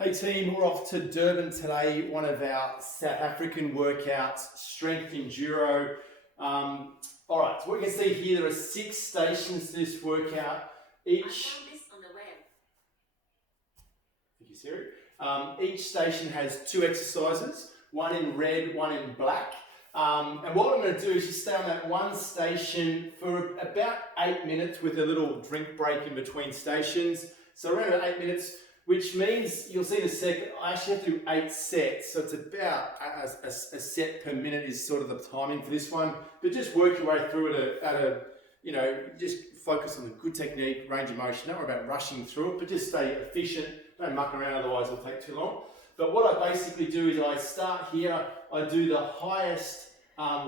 Hey team, we're off to Durban today, one of our South African workouts, strength enduro. All right, so what you can see here, there are 6 stations to this workout. I found this on the web. Thank you, Siri. Each station has 2 exercises, one in red, one in black. And what I'm going to do is just stay on that one station for about 8 minutes with a little drink break in between stations. So around about 8 minutes, which means you'll see in a second, I actually have to do 8 sets. So it's about a set per minute is sort of the timing for this one. But just work your way through it just focus on the good technique, range of motion. Don't worry about rushing through it, but just stay efficient. Don't muck around, otherwise it'll take too long. But what I basically do is I start here, I do the highest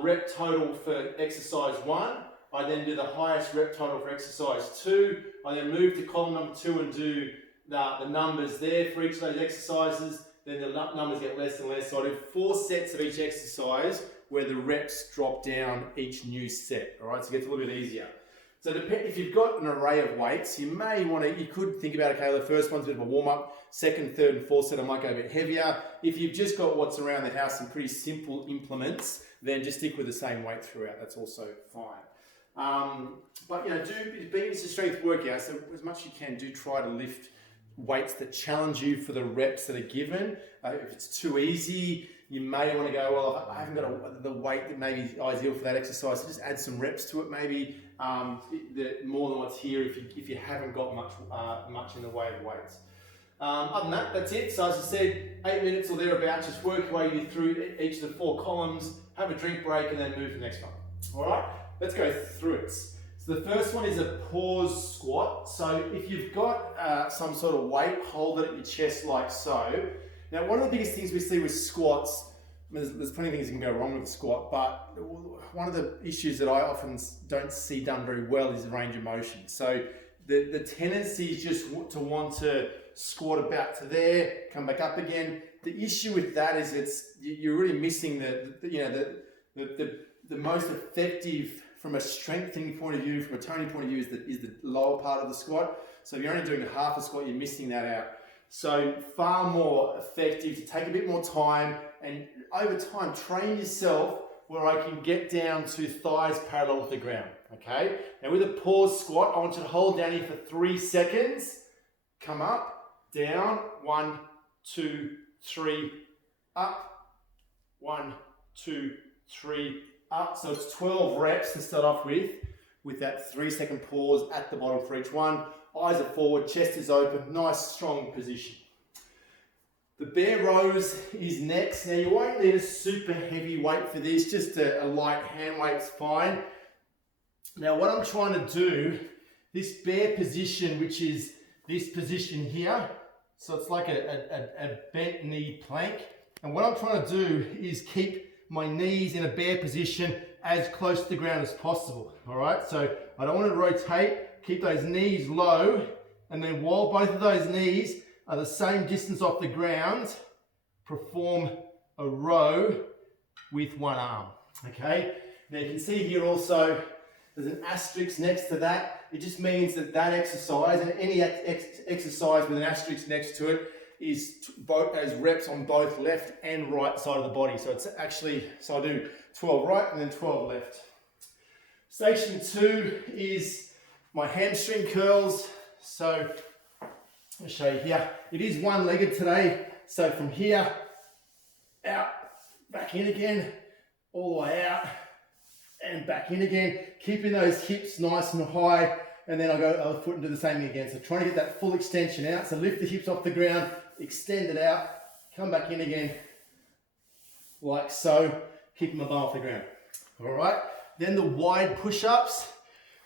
rep total for exercise 1. I then do the highest rep total for exercise 2. I then move to column number 2 and do the numbers there for each of those exercises. Then the numbers get less and less. So I do 4 sets of each exercise where the reps drop down each new set. All right, so it gets a little bit easier. So if you've got an array of weights, you could think about, okay, the first one's a bit of a warm-up, second, third, and fourth set I might go a bit heavier. If you've just got what's around the house, some pretty simple implements, then just stick with the same weight throughout. That's also fine. But being it's a strength workout, so as much as you can, do try to lift weights that challenge you for the reps that are given. If it's too easy, you may want to go, well, I haven't got the weight that may be ideal for that exercise, so just add some reps to it, maybe more than what's here if you haven't got much in the way of weights. Other than that, that's it. So as I said, 8 minutes or thereabouts, just work your way through each of the 4 columns, have a drink break, and then move to the next one. All right, let's go through it. So the first one is a pause squat. So if you've got some sort of weight, hold it at your chest like so. Now, one of the biggest things we see with squats, there's plenty of things that can go wrong with the squat, but one of the issues that I often don't see done very well is the range of motion. So the tendency is just to want to squat about to there, come back up again. The issue with that is you're really missing the most effective from a strengthening point of view, from a toning point of view, is the lower part of the squat. So if you're only doing half a squat, you're missing that out. So far more effective to take a bit more time and over time train yourself where I can get down to thighs parallel with the ground, okay? Now with a pause squat, I want you to hold down here for 3 seconds, come up, down, 1, 2, 3, up, 1, 2, 3, up. So it's 12 reps to start off with that 3-second pause at the bottom for each one. Eyes are forward, chest is open, nice strong position. The bear rows is next. Now you won't need a super heavy weight for this, just a light hand weight's fine. Now what I'm trying to do, this bear position, which is this position here, so it's like a bent knee plank. And what I'm trying to do is keep my knees in a bear position as close to the ground as possible. All right, so I don't want to rotate, keep those knees low, and then while both of those knees are the same distance off the ground, perform a row with one arm, okay? Now you can see here also, there's an asterisk next to that. It just means that exercise, and any exercise with an asterisk next to it, is as reps on both left and right side of the body. So it's actually, so I do 12 right and then 12 left. Station 2 is my hamstring curls. So I'll show you here. It is one-legged today. So from here, out, back in again, all the way out, and back in again, keeping those hips nice and high, and then I'll go other foot and do the same thing again. So trying to get that full extension out. So lift the hips off the ground, extend it out, come back in again, like so, keeping my bum off the ground. All right, then the wide push-ups.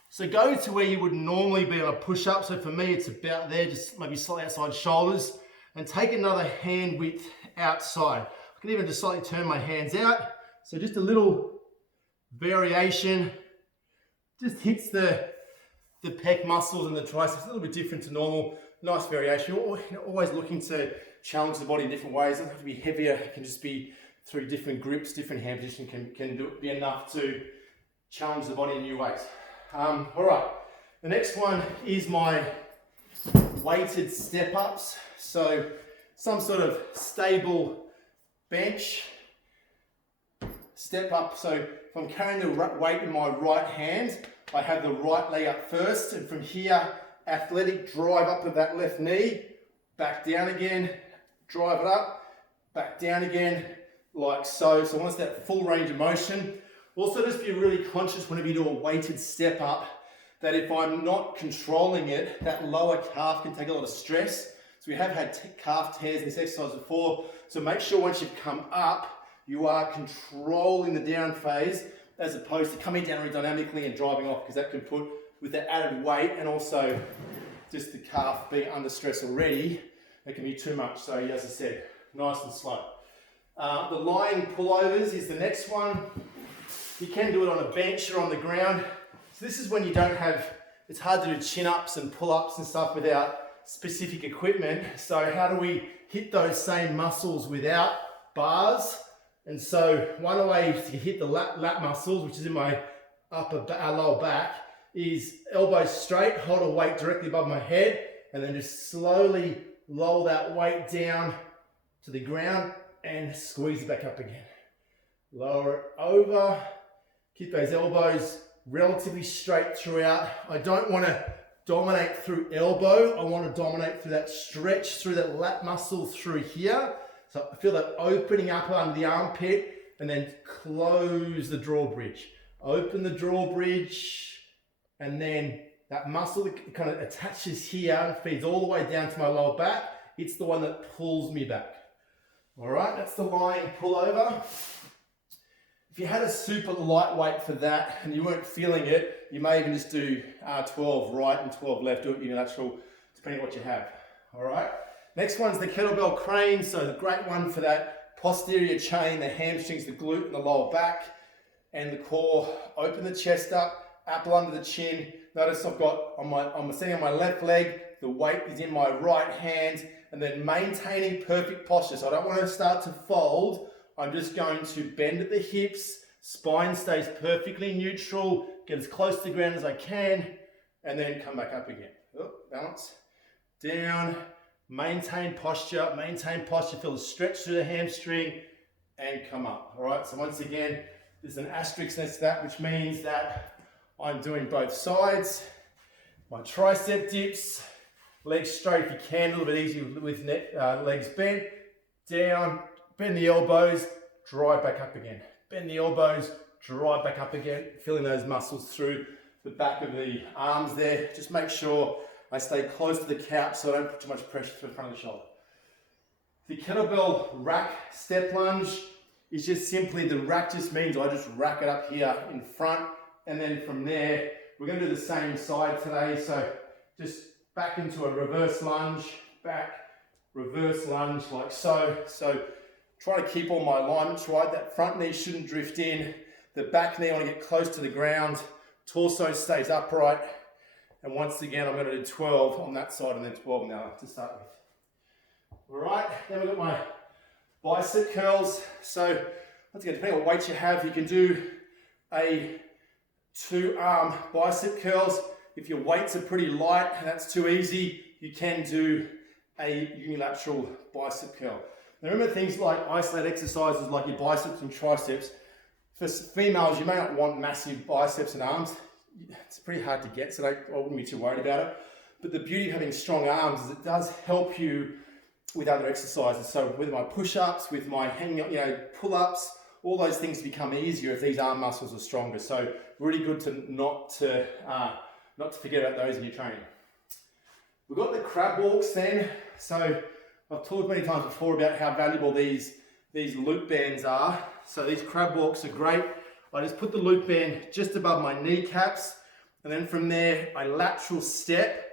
So go to where you would normally be on a push-up. So for me, it's about there, just maybe slightly outside shoulders, and take another hand width outside. I can even just slightly turn my hands out. So just a little variation, just hits the pec muscles and the triceps, a little bit different to normal. Nice variation. You're always looking to challenge the body in different ways. It doesn't have to be heavier. It can just be through different grips, different hand position can be enough to challenge the body in new ways. All right, the next one is my weighted step ups. So some sort of stable bench. Step up, so if I'm carrying the weight in my right hand, I have the right leg up first, and from here, athletic drive up of that left knee, back down again, drive it up, back down again, like so. So once that full range of motion. Also just be really conscious whenever you do a weighted step up, that if I'm not controlling it, that lower calf can take a lot of stress. So we have had calf tears in this exercise before, so make sure once you've come up, you are controlling the down phase as opposed to coming down really dynamically and driving off, because that can put, with the added weight and also just the calf being under stress already, it can be too much. So as I said, nice and slow. The lying pullovers is the next one. You can do it on a bench or on the ground. So this is when you don't have, it's hard to do chin-ups and pull-ups and stuff without specific equipment. So how do we hit those same muscles without bars? And so one way to hit the lat muscles, which is in my lower back, is elbows straight, hold a weight directly above my head, and then just slowly lower that weight down to the ground and squeeze it back up again. Lower it over, keep those elbows relatively straight throughout. I don't want to dominate through elbow, I want to dominate through that stretch through that lat muscle through here. So I feel that opening up under the armpit and then close the drawbridge. Open the drawbridge, and then that muscle that kind of attaches here and feeds all the way down to my lower back. It's the one that pulls me back. All right, that's the lying pullover. If you had a super lightweight for that and you weren't feeling it, you may even just do 12 right and 12 left, do it unilateral, depending on what you have. All right. Next one's the kettlebell crane. So the great one for that posterior chain, the hamstrings, the glute and the lower back and the core. Open the chest up, apple under the chin. Notice I've got, I'm sitting on my left leg, the weight is in my right hand, and then maintaining perfect posture. So I don't want to start to fold. I'm just going to bend at the hips, spine stays perfectly neutral, get as close to the ground as I can, and then come back up again. Oh, balance, down, maintain posture, feel the stretch through the hamstring, and come up. All right, so once again, there's an asterisk next to that, which means that I'm doing both sides. My tricep dips, legs straight if you can, a little bit easier with legs bent, down, bend the elbows, drive back up again. Bend the elbows, drive back up again, feeling those muscles through the back of the arms there. Just make sure I stay close to the couch so I don't put too much pressure to the front of the shoulder. The kettlebell rack step lunge is just simply, the rack just means I just rack it up here in front, and then from there, we're going to do the same side today. So just back into a reverse lunge, back, reverse lunge like so. So try to keep all my alignments right. That front knee shouldn't drift in. The back knee, I want to get close to the ground. Torso stays upright. And once again, I'm going to do 12 on that side and then 12 on the other to start with. All right, then we've got my bicep curls. So once again, depending on what weight you have, you can do a 2-arm bicep curls. If your weights are pretty light and that's too easy, you can do a unilateral bicep curl. Now remember, things like isolated exercises like your biceps and triceps. For females, you may not want massive biceps and arms. It's pretty hard to get, so I wouldn't be too worried about it. But the beauty of having strong arms is it does help you with other exercises. So with my push-ups, with my pull-ups, all those things become easier if these arm muscles are stronger. So really good to not to forget about those in your training. We've got the crab walks then. So I've talked many times before about how valuable these loop bands are. So these crab walks are great. I just put the loop band just above my kneecaps, and then from there I lateral step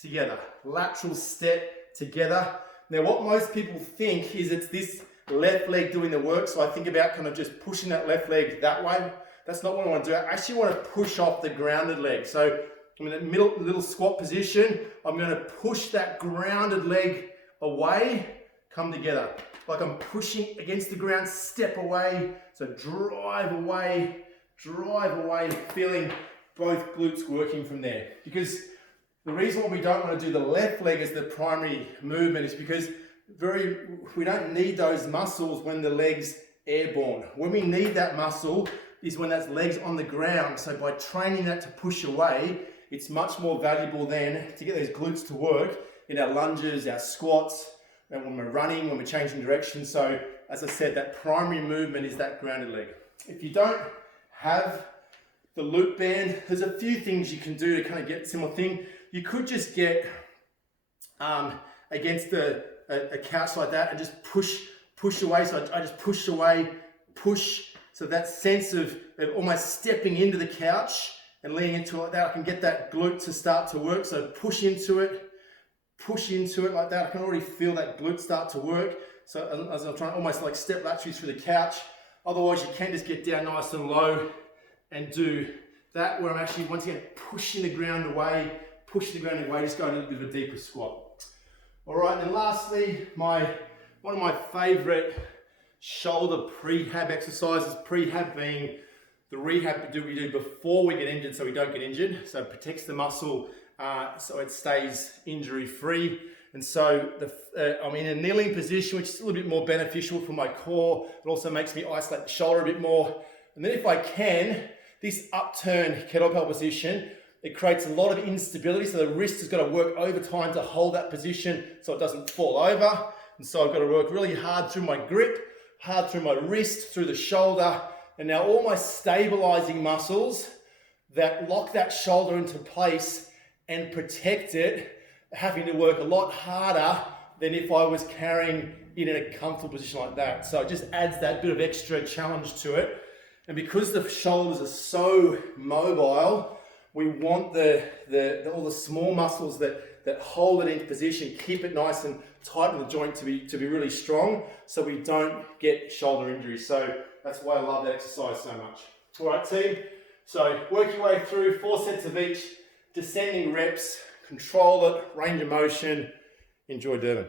together. Lateral step together. Now what most people think is it's this left leg doing the work, so I think about kind of just pushing that left leg that way. That's not what I want to do. I actually want to push off the grounded leg. So I'm in a little squat position. I'm going to push that grounded leg away, come together. Like I'm pushing against the ground, step away. So drive away, feeling both glutes working from there. Because the reason why we don't want to do the left leg as the primary movement is because we don't need those muscles when the leg's airborne. When we need that muscle is when that leg's on the ground. So by training that to push away, it's much more valuable then to get those glutes to work in our lunges, our squats, and when we're running, when we're changing direction. So as I said, that primary movement is that grounded leg. If you don't have the loop band, there's a few things you can do to kind of get a similar thing. You could just get against a couch like that and just push away. So I just push away, push. So that sense of almost stepping into the couch and leaning into it like that, I can get that glute to start to work. So push into it like that. I can already feel that glute start to work. So as I'm trying to almost like step laterally through the couch. Otherwise you can just get down nice and low and do that where I'm actually once again pushing the ground away, just going a little bit of a deeper squat. All right, and then lastly, one of my favorite shoulder prehab exercises, prehab being the rehab we do before we get injured so we don't get injured. So it protects the muscle so it stays injury free. And so I'm in a kneeling position, which is a little bit more beneficial for my core. It also makes me isolate the shoulder a bit more. And then if I can, this upturned kettlebell position, it creates a lot of instability. So the wrist has got to work overtime to hold that position so it doesn't fall over. And so I've got to work really hard through my grip, hard through my wrist, through the shoulder. And now all my stabilizing muscles that lock that shoulder into place and protect it, having to work a lot harder than if I was carrying it in a comfortable position like that. So it just adds that bit of extra challenge to it. And because the shoulders are so mobile, we want all the small muscles that hold it into position, keep it nice and tight in the joint to be really strong so we don't get shoulder injuries. So that's why I love that exercise so much. All right, team. So work your way through 4 sets of each, descending reps, control it, range of motion. Enjoy Durban.